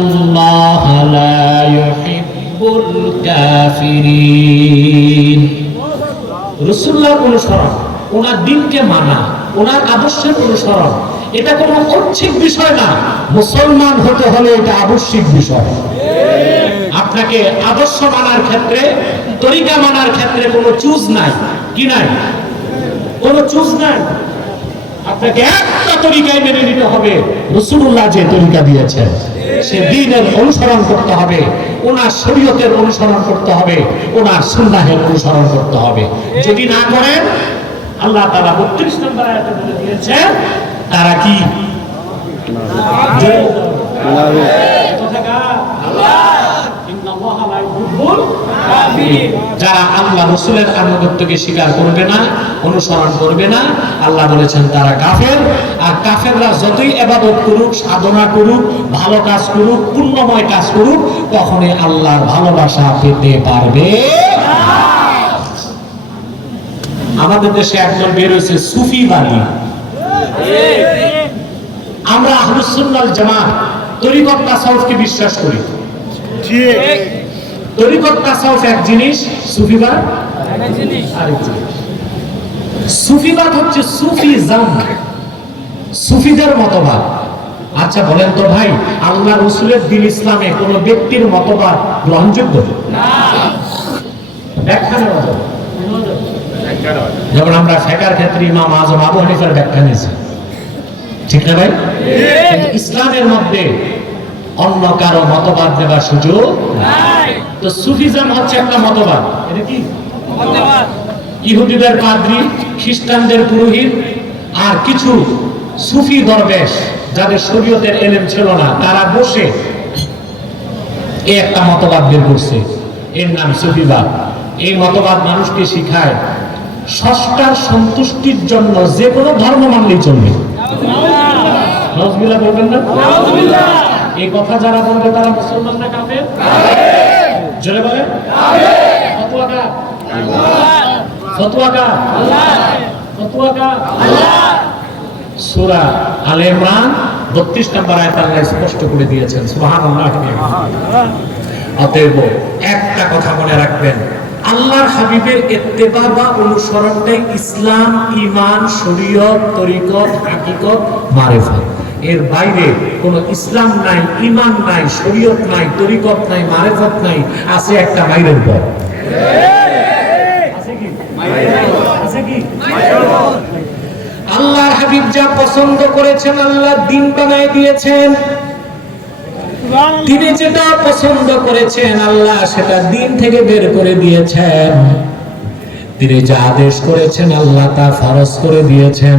الله لا يحب الكافرين হতে হলে এটা আবশ্যিক বিষয়। আপনাকে আদর্শ মানার ক্ষেত্রে, তরিকা মানার ক্ষেত্রে কোনো চুজ নাই। কি নাই? কোনো চুজ নাই। আপনাকে একটা তরিকায় মেনে নিতে হবে। রসুল্লাহ যে তরিকা দিয়েছেন। সে দিনের অনুসরণ করতে হবে ওনার শরীয়তের অনুসরণ করতে হবে ওনার সুন্নাহের অনুসরণ করতে হবে। যদি না করেন আল্লাহ তারা বত্রিশ নম্বর আয়াতে বলে দিয়েছে তারা কি? যারা আল্লাহ রসুলের আনুগত্যকে স্বীকার করবে না, অনুসরণ করবে না। আল্লাহ বলেছেন, তারা কাফের। আর কাফেররা যতই এবাদত করুক, সাধনা করুক, ভালো কাজ করুক, পুণ্যময় কাজ করুক তখনই আল্লাহর ভালোবাসা পেতে পারবে আমাদের দেশে একজন বের হয়েছে সুফিবাদী আমরা আহলুসুন্নাল জামাত, তরিকত তাসাউফকে বিশ্বাস করি। তরিকত তাসাউফ এক জিনিস সুফিবাদ আরেক জিনিস। সুফিবাদ হচ্ছে সুফিজম সুফিদের মতবাদ। আচ্ছা বলেন তো ভাই আল্লাহ রসুলের দিন ইসলামে কোন ব্যক্তির মতবাদ গ্রহণযোগ্য। যেমন আমরা ফেকার ক্ষেত্রে ইমাম আজম আবু হানিফার ব্যাখ্যা নিয়েছি। ঠিক না ভাই? ইসলামের মধ্যে অন্য কারও মতবাদ দেবার সুযোগ তো সুফিজম হচ্ছে একটা মতবাদ। এটা কি? ইহুদিদের পাদ্রি খ্রিস্টানদের পুরোহিত আর কিছু সুফি দরবেশ যাদের শরীয়তের এলেম ছিল না তারা বসে এই একটা মতবাদ বের করছে। এর নাম সুফিবাদ এই মতবাদ মানুষকে শিখায় ষষ্ঠার সন্তুষ্টির জন্য যে কোনো ধর্ম মানলেই চলবে। বলবেন না? এই কথা যারা বলবে তারা মুসলমান না কাফের। জোরে বলে ফতোয়া কার ফতোয়া কার ফতোয়া কার সূরা আলে ইমরান 32 নম্বর স্পষ্ট করে দিয়েছেন, সুবহানাল্লাহ। অতএব একটা কথা মনে রাখবেন, আল্লাহর হাবিবের ইত্তেবা বা অনুসরণটাই ইসলাম ইমান শরীয়ত, তরিকত, হাকিকত, মারেফত। এর বাইরে কোন ইসলাম নাই, ঈমান নাই, শরীয়ত নাই, তরিকত নাই, মারেফত নাই, আছে একটা আছে কি? আল্লাহর হাবিব যা পছন্দ করেছেন, আল্লাহ দিন বানায় দিয়েছেন। তিনি যেটা পছন্দ করেছেন, আল্লাহ সেটা দিন থেকে বের করে দিয়েছেন। তিনি যা আদেশ করেছেন, আল্লাহ তা ফরজ করে দিয়েছেন।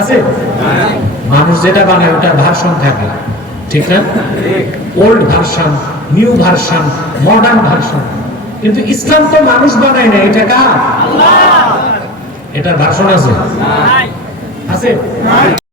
আছে? মানুষ যেটা বানায় ওটা ভার্সন থাকে। ঠিক না? Old version new version modern version কিন্তু ইসলাম তো মানুষ বানায় না এটা কার? এটার ভার্সন আছে? আছে?